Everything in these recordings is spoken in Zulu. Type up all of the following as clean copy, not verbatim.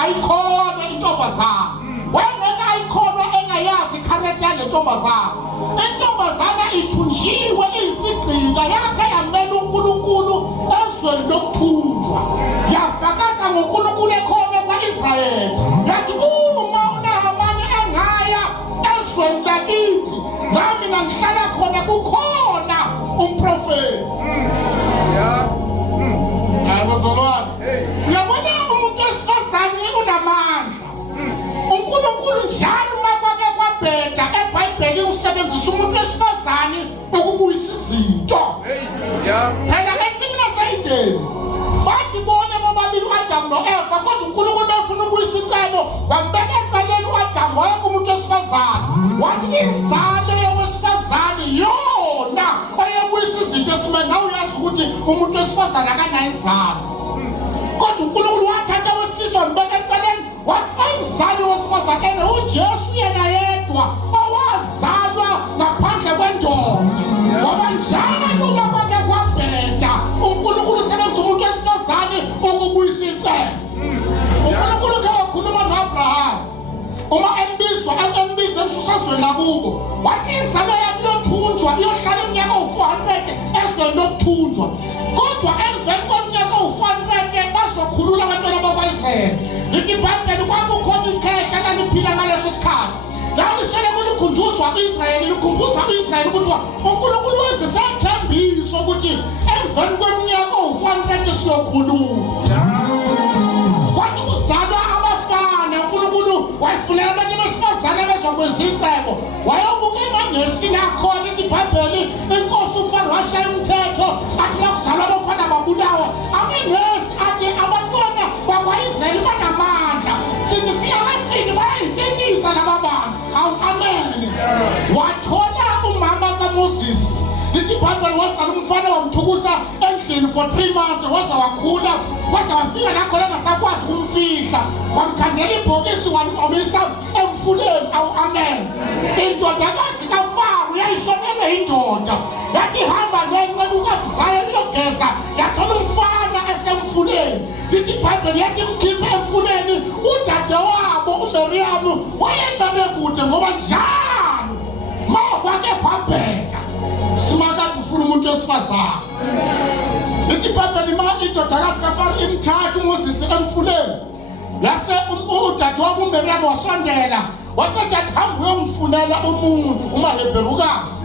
ayikhona intombazana wengeke ayikhona engayazi ikharethi yale ntombazana. Intombazana ithunjiwe iyisigqila yakhe yamela uNkulunkulu ezweni lokuthunjwa, yafakaza ngoNkulunkulu ekhona kwa-Israyeli yathi uma uNahamani engaya ezweni lakithi nami nangihlala khona kukhona umprofethi. Bazalwane, uyabona umuntu wesifazane unamandla. uNkulunkulu njalo uma kwake kwabheda eBhayibhelini usebenzisa umuntu wesifazane ukubuyisa izinto. Phela ethini naseyideni bathi bone bobabili uAdam noEva, kodwa uNkulunkulu befuna ukubuyisa icebo wambeka eceleni uAdam wayeka umuntu wesifazane wathi izalo yowesifazane yona oyebuyisa izinto esimeni. Nawe uyazi ukuthi umuntu wesifazane akanayo izalo, kodwa uNkulunkulu wathatha owesilisa wambeka eceleni wathi ayizalo yowesifazane uJesu yena yedwa owazalwa ngaphandle kwendoda. Ngoba njalo uma kwake kwabheda uNkulunkulu usebenzisa umuntu wesifazane ukubuyisa icebo. uNkulunkulu ke wakhuluma noAbraham uma embiza emsusazweni lakubo wathi izalo yakhe yothunjwa iyohlala iminyaka u-400 ezweni lokuthunjwa, kodwa emveni kweminyaka u-400 bazokhulula abantwana bakwa-Israyeli. Lithi iBhayibheli kwakukhona ikhehla laliphila ngaleso sikhathi lalisele kulikhunjuzwa u-Israyeli, likhumbuza u-Israyeli ukuthi uNkulunkulu wenzise ithembiso ukuthi emveni kweminyaka u-400 siyokhulula. Wathi kuzalwa abafana uNkulunkulu wayifulela abanye besifazane bezokwenza icebo. Wayobuka emanesi nakhona ithi iBhayibheli inkosi uFaro washaya umthetho athi makuzalwa abafana babulawa. Amanesi athi abantwana bakwa-Israyeli banamandla, sithi siyabafika bayayitetisa laba bantu. Amen. Wathola umama kaMoses. Lithi iBhayibheli wazala umfana wamthukusa endlini for 3 months waze wakhula waze wafika la khona engasakwazi ukumfihla, wamkhandela ibhokisi wamisa emfuleni. Amen. Indodakazi kaFaro yayishonelwe yindoda yathi hamba nencekukazi zayo liyogeza yathola umfana esemfuleni. Lithi iBhayibheli yathi mkhiphe emfuleni udadewabo uMiriyamu wayendame kude ngoba njalo ma kwake kwabheda simakade ufuna umuntu wesifazane. Lithi iBhayibheli ma indodakazi kaFaro imthatha uMoses emfuleni yase udadewabo uMiriyamu wasondela wasethi hamba uyomfunela umuntu umaHebherukazi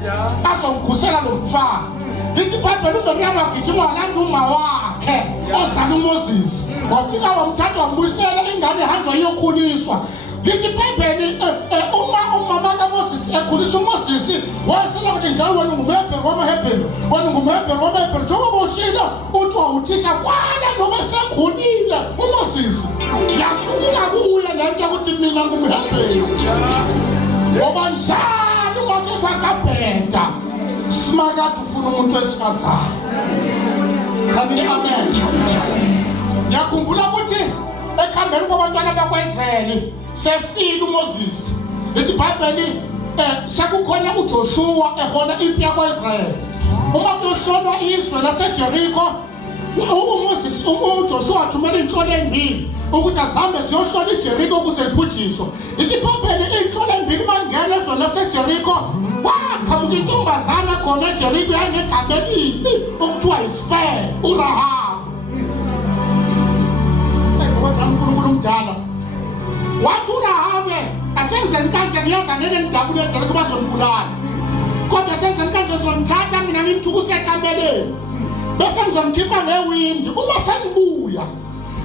azomkhusela lo mfana. Lithi iBhayibheli uMiriyamu wagijima walanda uma wakhe ozala uMoses, wafika wamthatha wambuyisela ingane ihanjwa iyokhuliswa. Lithi iBhayibheli uma umama kaMoses ekhulisa uMoses wayesela ukuthi njalo wena ungumHebheru wamaHebheru, wena ungumHebheru wamaHebheru. Njengoba ushilo uthi wawuthisha kwana noma sekhulile uMoses yakhulula kuye lento ukuthi mina ngumHebheru. Ngoba njalo kwake kwakabheda simakade ufuna umuntu wesifazane. Thamile amen. Ngiyakhumbula ukuthi ekhambeni kwabantwana bakwa-Israyeli sefile uMoses. Lithi iBhayibheli sekukhona uJoshua ehola impi yakwa-Israyeli. Uma kuyohlolwa izwe laseJerikho uJoshua wathumela iy'nhlolo ey'mbili ukuthi azihambe ziyohlola iJerikho ukuze liphuthiswe. Lithi iBhayibheli iy'nhlolo ey'mbili mangena ezweni laseJerikho kwaqhamuka intombazana khona eJerikho yayinegama elibi okuthiwa yisifele, uRahabu. uNkulunkulu umdala wathi uRahabe asenzeni kanje ngiyaza ngeke ngidabule eJerikho bazongibulala, kodwa senzeni kanje ngizomthatha mina ngimthukuse ekameleni bese ngizomkhipha ngewindi. Uma sengibuya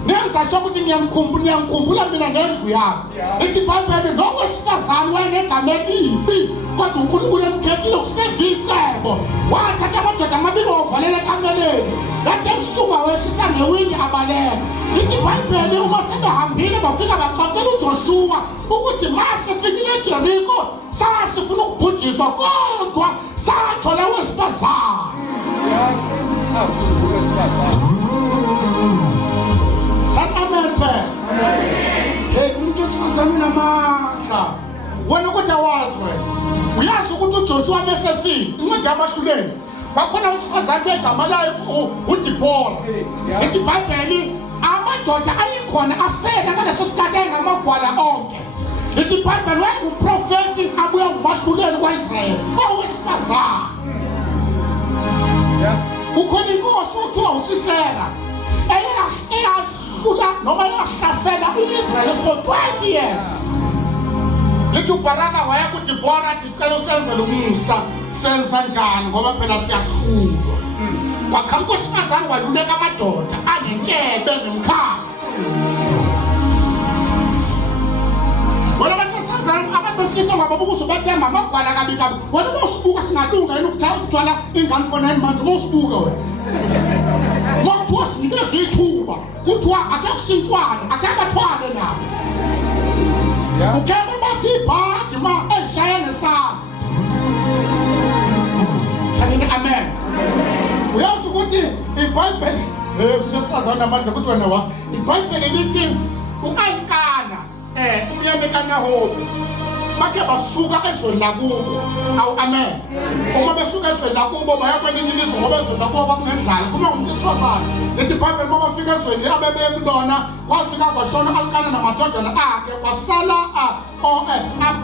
nenza sho ukuthi ngiyamkhumbula mina nendlu yami. Lithi iBhayibheli nowesifazane wayenegama elibi kodwa uNkulunkulu emkhethile ukuseva icebo. Wathatha amadoda amabili wavalela ekameleni yathi ebusuku wawehlisa ngewindi abaleka. Lithi iBhayibheli uma sebehambile bafika baxoxela uJoshua ukuthi masifikile eJerikho sasifuna ukubhujiswa kodwa sathola owesifazane. Amen. Hey, umuntu wesifazane unamandla. Wena ukuthi awazi wena. Uyazi ukuthi uJoshua mesefile incwadi yamahluleli kwakhona owesifazane egama layo uDibora. Lithi iBhayibheli amadoda ayikhona asela ngaleso sikhathi uJezebeli wayenguprofethi abuya ngumahluleli kwaIsrayeli owesifazane. Ukhona inkosi okuthiwa uSisera eyahlula noma yahlasela uIsrael for 20 years. Lithi uBaraka waya kuDibora athi cela usenzele umusa. Senza njani ngoba phela siyahlulwa. Kwakhamba unkosikazi waluleka amadoda angentshebe nemkhaya. Wena bankosazana abantu besilisa ngababukuzo bathemba amagwala kabi kabi. Wena bosibuka singalunga yini ukuthwala ingane for 9 months bosibuka wena. Motho sinikeze ithuba kuthiwa ake kushintshwane ake bathwale nabo. Ukebe basibhadi ma eshaya nesana. Amen. Uyazi ukuthi iBhayibheli unkosazana amandla ukuthi wena wazi iBhayibheli lithi uAnkana umyeni kaNahomi bakhe basuka ezweni lakubo. Awu amen. Uma besuka ezweni lakubo baya kwelinye ilizwe ngoba ezweni lakubo kwakunendlala kuma umuntu esifazane. Lithi iBhayibheli uma bafika ezweni abebeye kulona kwafika kwashona uAnkana namadodana akhe kwasala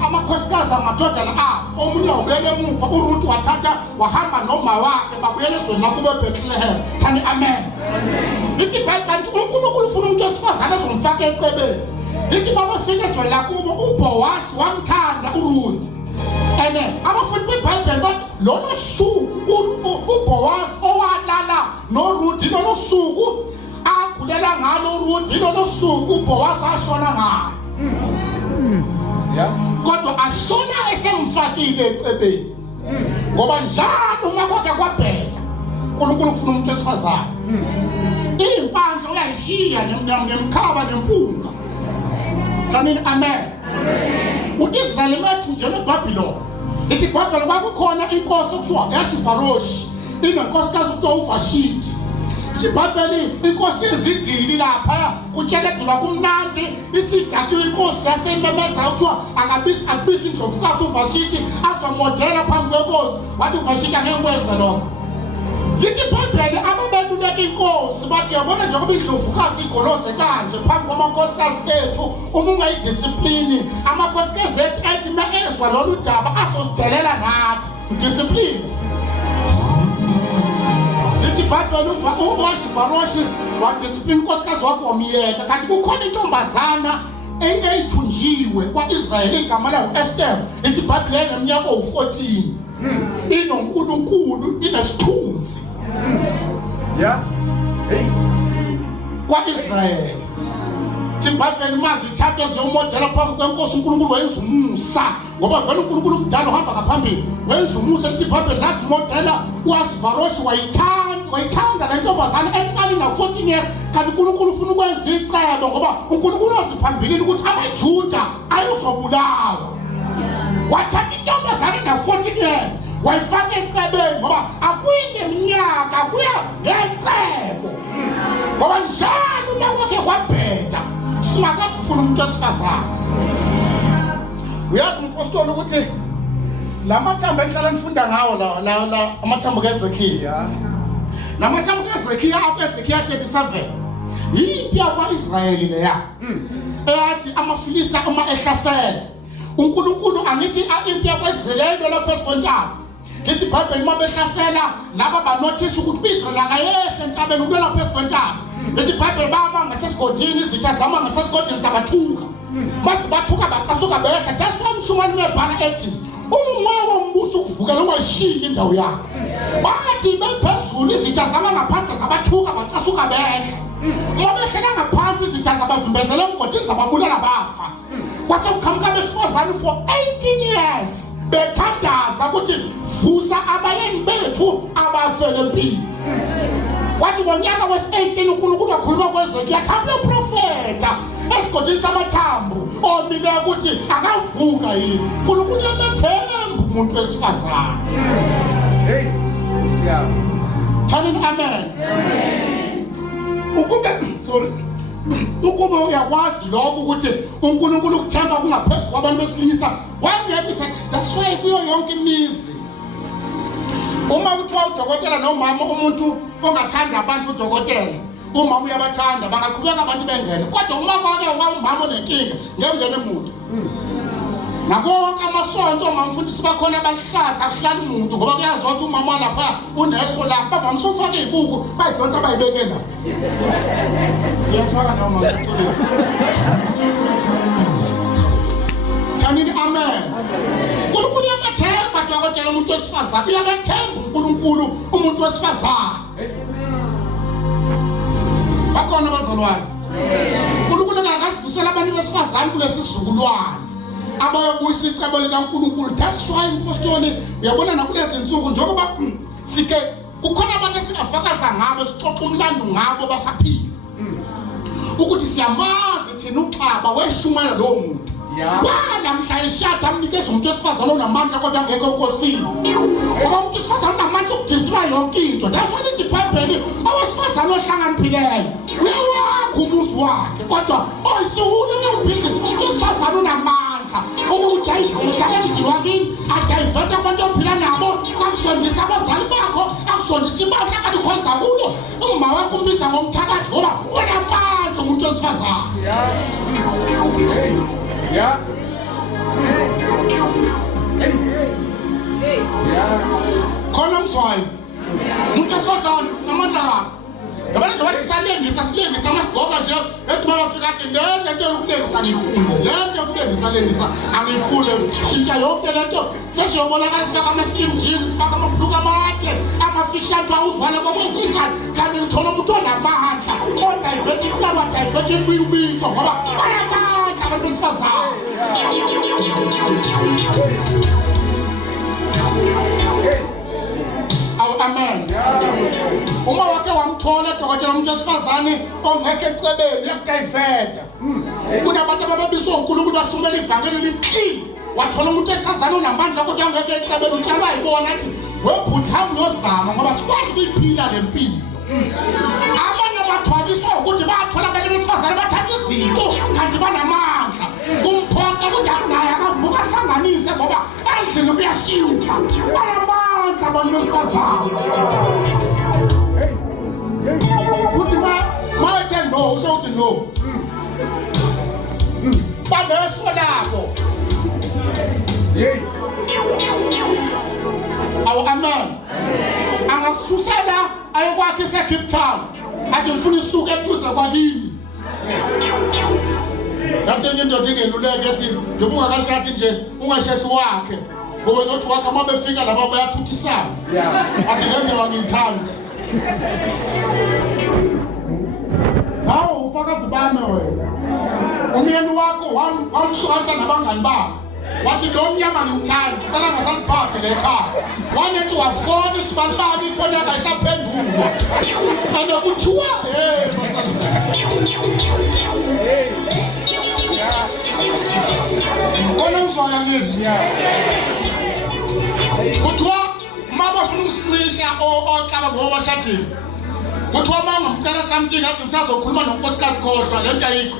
amakhosikazi amadodana akhe. Omunye ubele emuva uRuth wathatha wahamba noma wakhe babuyela ezweni lakubo eBethlehem. Thani amen. Lithi iBhayibheli uNkulunkulu ufuna umuntu esifazane azomfaka ecebeni. Lithi babafika ezweni lakubo uBoaz wamthanda uRuth. Abafundi beBhayibheli bathi lolo suku uBoaz owalala noRuth lolo suku akhulela ngalo uRuth lolo suku uBoaz ashona ngalo. Kodwa ashona esemfakile ecebeni. Ngoba njalo uma kwake kwabheda uNkulunkulu ufuna umuntu esifazane. Impandla uyayishiya nemkhaba nempunga. Amen. Amen. uIsrael methu njalo eBabylon. Ithi iBabylon kwakukhona inkosi okuthiwa yaShivaroshi. Inenkosikazi okuthiwa uVashiti. iBabylon inkosi yezidili lapha kutshekedula kumnandi isidakiwe inkosi yasememeza ukuthiwa akabisi indlovukazi uVashiti azomodela phambi kwenkosi. Wathi uVashiti angekwenza lokho. Lithi iBhayibheli ababeluleka inkosi bathi yabona njengoba indlovukazi igoloze kanje phambi kwamankosikazi ethu uma ungayidisciplini amankosikazi ethu ethi ezwa lolu daba azosidelela nathi discipline. Lithi iBhayibheli uVashiti wadiscipline unkosikazi wakhe wamyeka. Kanti kukhona intombazana eyayithunjiwe kwaIsrayeli igama layo Esther. Lithi iBhayibheli eneminyaka ewu-14 inonkulunkulu inesithunzi kwaIsrayeli. iBhayibheli mazi ithathe ziyomodela phambi kwenkosi uNkulunkulu wenza umusa ngoba vele uNkulunkulu umdala uhamba ngaphambili wenza umusa. iBhayibheli zazimodela uAshvaroshi wayithanda le ntombazane encane na 14 years. Kanti uNkulunkulu ufuna ukwenza icebo ngoba uNkulunkulu waziphambili ukuthi amaJuda ayozobulawa. Wathatha intombazane na 14 years wayifaka ecebeni ngoba akuyiminyaka kuya ngecebo. Ngoba njalo uma kwake kwabheda singakufunga umuntu esifazane. Uyazi umpostoli ukuthi lamathambo ehlala nifunda ngawo la amathambo kaEzekiya. Lamathambo kaEzekiya abeZekiya 37 yimpi yakwaIsrayeli leya. Eyathi amaFilisti uma ehlasela uNkulunkulu angithi impi yakwaIsrayeli lapha esikwentaba. Lithi iBhayibheli uma behlasela laba banothisa ukuthi uIsrael akayehle entabeni ukwela phezu kwentaba. Lithi iBhayibheli bama ngasesigodini izitha zama ngasesigodini sabathuka. Base bathuka bacasuka behla. That's why uMshumane webhala ethi umoya wombuso ukuvukela ungashiyi indawo yakho. Bathi bephezulu izitha zama ngaphandle sabathuka bacasuka behla. Uma behlela ngaphansi izitha zabavimbezela emgodini zababulala bafa. Kwase ukhamka besifazane for 18 years. Bethandaza ukuthi vusa abayeni bethu abafele empini. Wathi ngonyaka wesi-18 uNkulunkulu wakhuluma kweZekiya khaphe uprofeta esigodini samathambo omile ukuthi akavuka yini. uNkulunkulu uyamethemba umuntu wesifazane. Hey. Yeah. Amen. Ukuba uyakwazi lokho ukuthi uNkulunkulu ukuthemba kungaphezulu kwabantu besilisa wangeke that's why kuyo yonke imizi uma kuthiwa udokotela nomama umuntu ongathanda abantu udokotela umama uyabathanda bangaqhubeka abantu bengene kodwa uma kwake umama onenkinga ngengene emude Nakonke amasonto mamfundisi bakhona abahlasa akuhlala umuntu ngoba kuyazi ukuthi umama lapha uneso la bavamise ufaka izibuko bayidonsa bayibeke la. Ngiyafaka nawo mangitholisi. Thanini amen. Unkulunkulu uyabathemba dokotela umuntu wesifazane uyabathemba uNkulunkulu umuntu wesifazane. Bakhona abazalwane. uNkulunkulu akazivusela abantu besifazane kulesi sizukulwane. Abayobuyisa icebo likaNkulunkulu. That's why impostoli uyabona nakulezi insuku njengoba sike kukhona abantu esingafakaza ngabo sixoxa umlando ngabo basaphila. Ukuthi siyamazi thina uXaba weshumela lo muntu. Namhla eshada amnikeza umuntu wesifazane onamandla kodwa angekho enkosini. Ngoba umuntu wesifazane unamandla okudestroy yonke into. That's why lithi iBhayibheli owesifazane ohlakaniphile uyawakha umuzi wakhe kodwa oyisuhulu uyaphindisa umuntu wesifazane unamandla ukuthi ayiveta emzini wakini adayiveta abantu ophila nabo akusondisa abazali bakho akusondisa ibandla kanti khonza kulo uma wakho umbisa ngomthakathi ngoba unamandla umuntu wesifazane. Yeah. Khona mzwayi. Umuntu wesifazane namandla. Yabona nje silengisa amasigoga nje ethi mabafika athi lento yokulengisa ngifunde. Lento yokulengisa angifunde. Shintsha yonke lento sesiyobonakala sifaka ama-skin jeans, sifaka amabhuluku amade, ama-fishat awuzwana kwakwenza njani. Kanti ngithola umuntu onamandla. Odayiveta icebo adayiveta ibizo ngoba bayamandla abantu besifazane. Amen. Uma wake wamthola dokotela umuntu wesifazane ongekho ecebeni yakudayiveta. Kunabantu ababizwa uNkulunkulu bashumela ivangeli liqini. Wathola umuntu wesifazane onamandla kodwa angekho ecebeni uthi abayibona athi webhuti hambe uyozama ngoba sikwazi ukuyiphila le mpilo. Abanye bathwaliswa ukuthi bathola abantu besifazane bathatha izinto kanti banamandla. Kumphoqa ukuthi naye akavuka ahlanganise ngoba endlini kuyashisa. Banamandla abantu besifazane. Futhi maye no usho ukuthi no. Baneso labo. Amen. Angakususela ayokwakhe eCape Town. Athi ngifuna isuke eduze kwakini. Lapho indoda ingeluleke ethi njengoba ungakashadi nje ungashesi wakhe. Ngoba uzothi wakhe uma befika laba bayathuthisana. Athi ngeke wangithandi. Hawu ufaka zibame wena. Umyeni wakho wamhlukanisa nabangani bakhe. Wathi lo mnyama ngimthanda, cela ngasangiphathe le ekhaya. Wanethi wafona isibanibani ifoni yakhe ayisaphendulwa. Ande kuthiwa kona mfana ngizi. Kuthiwa uma bafuna ukusicisha oXaba ngoba bashadile. Kuthiwa uma ungamcela something athi ngisazokhuluma nonkosikazi khohlwa lento ayikho.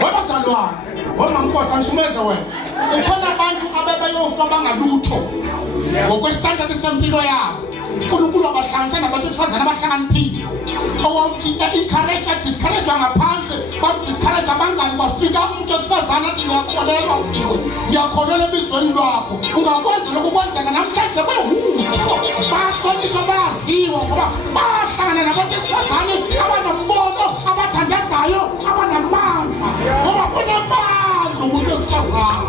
Baba salwa, wama mkhosi angishumeze wena. Kukhona abantu abebeyofa bangalutho. Ngokwestandard sempilo yabo. uNkulunkulu abahlanganisa nabantu besifazane abahlakaniphile. Owathi encourage discourage ngaphandle, bamdiscourage abangani kwafika umuntu wesifazane athi ngiyakholelwa ebizweni lwakho. Ungakwenza lokukwenzeka namhlanje behutho. Bahlonishwa bayaziwa ngoba bahlangana nabantu besifazane abanombono, abathandazayo, abanamandla. Ngoba kunamandla umuntu wesifazane.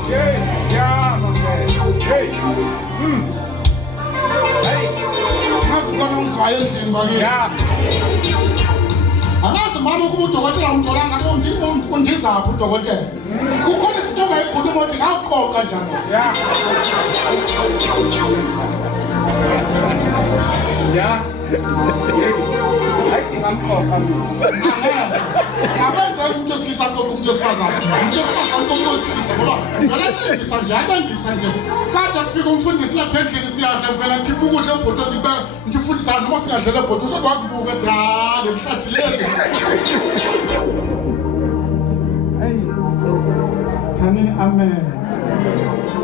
Ngazibona ngizwayo endlini bakithi. Angazi mama ukuba udokotela umtholanga undizaphi udokotela. Kukhona izinto engayikhuluma ukuthi ngaqoqa njani. Ayithi ngamqoqa. Akwenza umuntu wesilisa qoqa umuntu wesifazane. Umuntu wesifazane qoqa wesilisa ngoba vele ngisa nje. Kade kufika umfundisi lapha endlini siyadla vele ngikhipha ukudla ebhotweni ngiba ngifundisa noma singadlela ebhotweni usokwakubuka ethi le mhlathi leli. Thanini amen.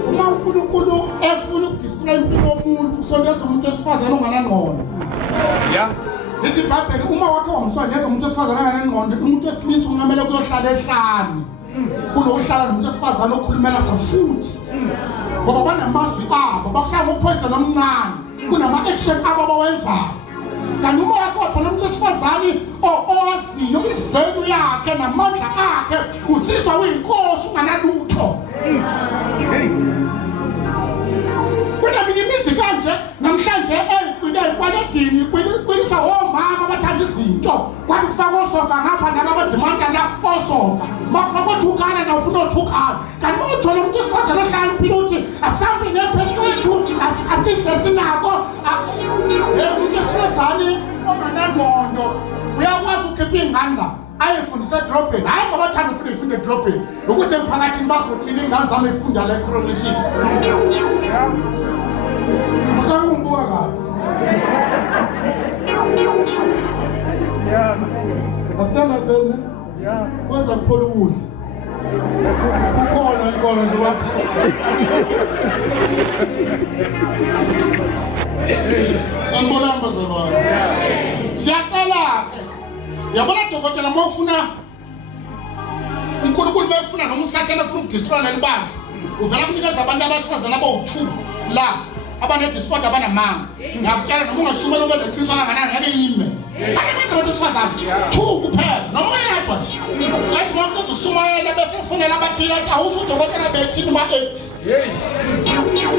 Uma uNkulunkulu efuna ukudisplay impilo yomuntu sondeza umuntu wesifazane onganangqondo. lithi iBhayibheli uma wakhe wamsondeza umuntu wesifazane anganengqondo umuntu wesilisa unqamele kuyohlala ehlane kunokuhlala nomuntu wesifazane okhulumela safuthi ngoba banamazwi abo bakushaya ngophoyizeni omncane kunama-action abo abawenzayo. Kanti uma wakhe wathola umuntu wesifazane owaziyo ivelu yakhe namandla akhe uzizwa uyinkosi unganalutho. Kuneminye imizi kanje namhlanje ey'kwaledini kwilisa omama abathanda izinto kwathi kufaka osofa ngapha nabo abadimanta la osofa bakufaka othukana nawo ufuna othukana. Kanti uma uthola umuntu wesifazane ohlala uphila ukuthi asambe nephesu wethu asidle sinako umuntu wesifazane onganengqondo uyakwazi ukhipha iy'ngane la ayifundisa edrobheni hayi ngoba thanda ufuna ifunde edrobheni ukuthi emphakathini bazothini iy'ngane zami ifunda le coronation. Musangungibuka kabi. Asithanda zene kwenza kuphola ukudla kukhona inkolo nje wakho. Sanibona mbazalwane siyacela-ke yabona dokotela uma ufuna uNkulunkulu uma ufuna noma usathane ufuna ukudistroya leli bandla uvela kunikeza abantu abasifazane abawu-2 la abanedisipoti abanamanga. Ngiyakutshela noma ungashumela ube neqiniso kangakanani ngeke yime akenza abantu besifazane 2 kuphela noma uyedwa nje ethi mawuqeda ukushumayela bese ufunela abathile athi awusho udokotela bethini uma-8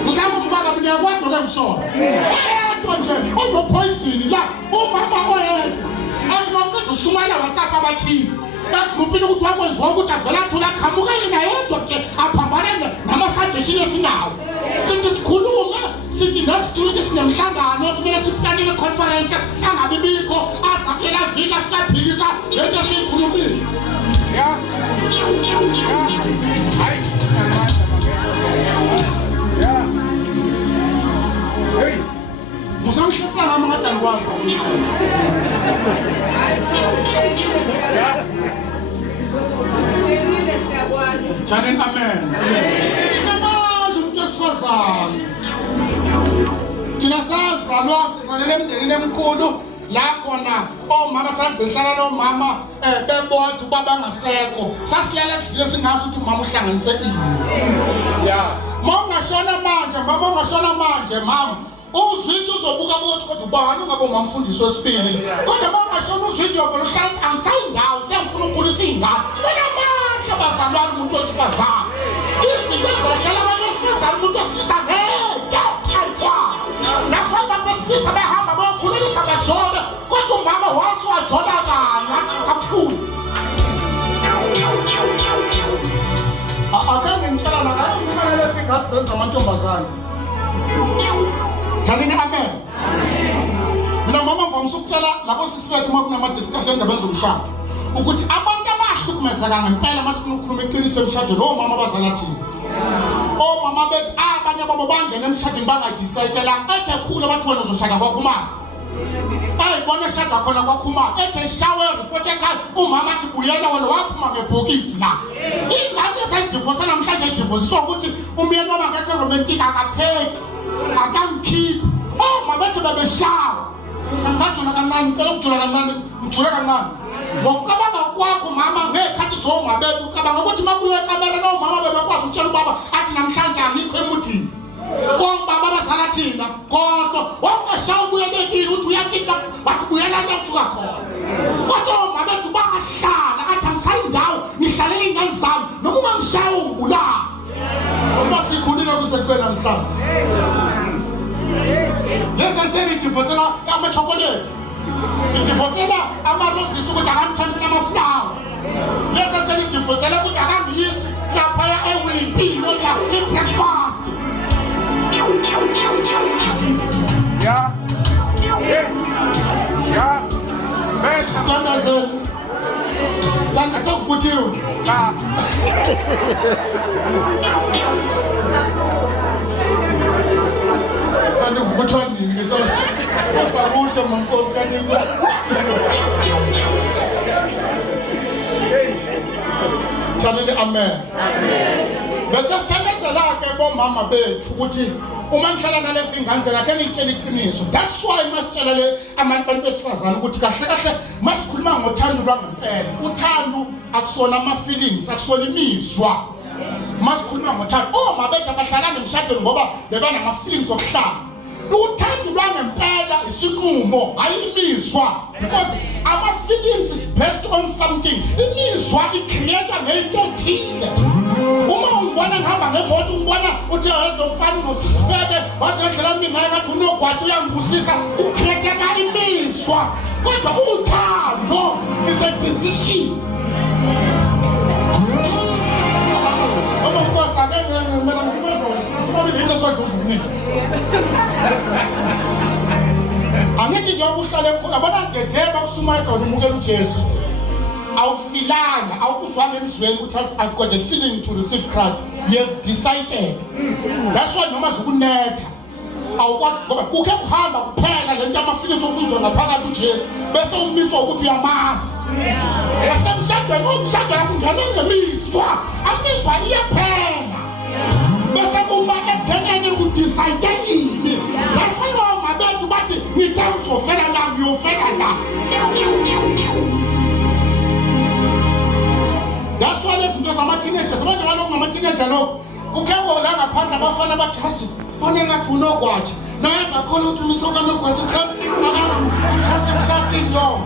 uzama ukubaka niyakwazi noke mshona oyedwa nje onophoyizini la umama oyedwa athi mawuqeda ushumayela WhatsApp abathile egrupini ukuthi wakwenziwa ukuthi avela athula aqhamuka yena yedwa nje aphambane nama-suggestion esinawo sithi sikhulume sithi next week sinemhlangano kumele siplanile conference angabi bikho azakela viki afika phikisa lento siyikhulumile. Musamhlisa ngami ngathi angikwazi Janine, amen. Namanje umuntu wesifazane thina sazalwa sizalele emndenini emkhulu la khona omama sabehlala nomama bebodwa ubaba ngasekho sasiyala sidle singazi ukuthi umama uhlanganisekile. Mawungashona manje mama uzwithu uzobuka ukuthi kodwa ubani ungabe umamfundisi wesibili kodwa mawungashona uzwithu yovela uhlala ukuthi angisayindawo siyangifuna ukhulisa iy'ngane unamandla bazalwane umuntu wesifazane izinto ezilahlala abantu besifazane umuntu wesilisa ngeke ayifana nasoba besilisa behamba beyokhulelisa bajobe kodwa umama wase wajola kanye sakufuna akenge ngitshela nakaye kufanele fingathi zenza amantombazane. Janine, amen. Mina mama mvamisa ukutshela labo sisi bethu uma kunama-discussion endabeni zomshado ukuthi abantu abahlukumezeka ngempela uma sifuna ukukhuluma iqiniso emshadweni omama abazala thina. Omama bethi abanye babo bangena emshadweni bangadicayitela ethe khulu abathi wena uzoshada kwakhumani ayibona eshada khona kwakhumani ethe shawe report ekhaya umama athi buyela wena waphuma ngebhokisi la ingane esayidivosa namhlanje ayidivosiswa ukuthi umyeni wami angekho romantic akapheki akangikhiphi omama bethu bebeshawa ngajula kancane ngicela ukujula kancane ngijule kancane ngokucabanga kwakho mama ngekhathi zoma bethu ucabanga ukuthi makuye ekamera nomama bebekwazi ukutshela ubaba athi namhlanje angikho emuthini kobaba abazala thina kodwa wawungashaya ubuye bekile ukuthi uyakini wathi buyela nesuka khona kodwa omama bethu bangahlala athi angisayindawo ngihlalela iy'ngane zami noma uma ngishaya ungibulala uma sikhulile kuze kube namhlanje lesi senidivosela amachokolate idivosela amarosisi ukuthi akamthandi amaflawa lesi senidivosela ukuthi akangiyisi laphaya ewimpilo la ibreakfast. Standa sekufuthiwe kanti kuvuthwa nini ngisafakushe mankosi kanti Janine, amen. Bese sithandazela-ke bomama bethu ukuthi uma ngihlala nalezi ngane zakhe ngitshela iqiniso. That's why masitshela le abantu besifazana ukuthi kahle kahle masikhuluma ngothando lwangempela. Uthando akusona ama feelings, akusona imizwa. Masikhuluma ngothando mabethu abahlalana emshadweni ngoba bebana ama feelings okuhlala. Uthando lwangempela isinqumo hayi imizwa, because our feelings is based on something. Imizwa icreate ngento ethile. Uma ungibona ngihamba ngemoto ungibona uthi ngomfana unosibeke wazendlela mina ngathi unogwathi uyangivusisa, ucreate imizwa. Kodwa uthando is a decision. Angithi nje ubuhlale khona bona ngedeba kushumayisa umukela uJesu awufilanga awukuzwanga emzweni ukuthi I've got a feeling to receive Christ. You have decided. That's why noma zikunetha awukwazi ngoba kuke kuhamba kuphela lento amafilings okuzwa ngaphakathi uJesu bese umiswa ukuthi uyamazi. Wasemshadweni umshadweni akungena ngemizwa, amizwa iyaphela. Bese uma ekutheneni udecide ini. That's why mabethu bathi ngithanda uzofela la ngiyofela la. That's why lezinto zama-teenagers manje balokhu ngama-teenager lokho ukekho la ngaphandle abafana bathi hasi bona ngathi unogwathi nayaza khona ukuthi umisoka nogwathi thasi thasi mshati into.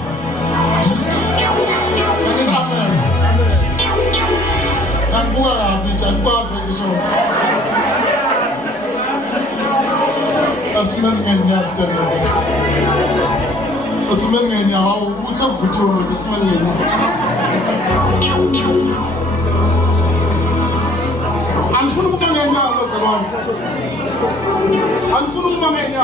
Nangibuka kabi nje angikwazi ukusho. Asimengenya stenders. Asimengenya hawo ukuthi akuvuthiwe ukuthi asimengenya. Anifuna ukumangenya bazalwane. Anifuna ukumangenya.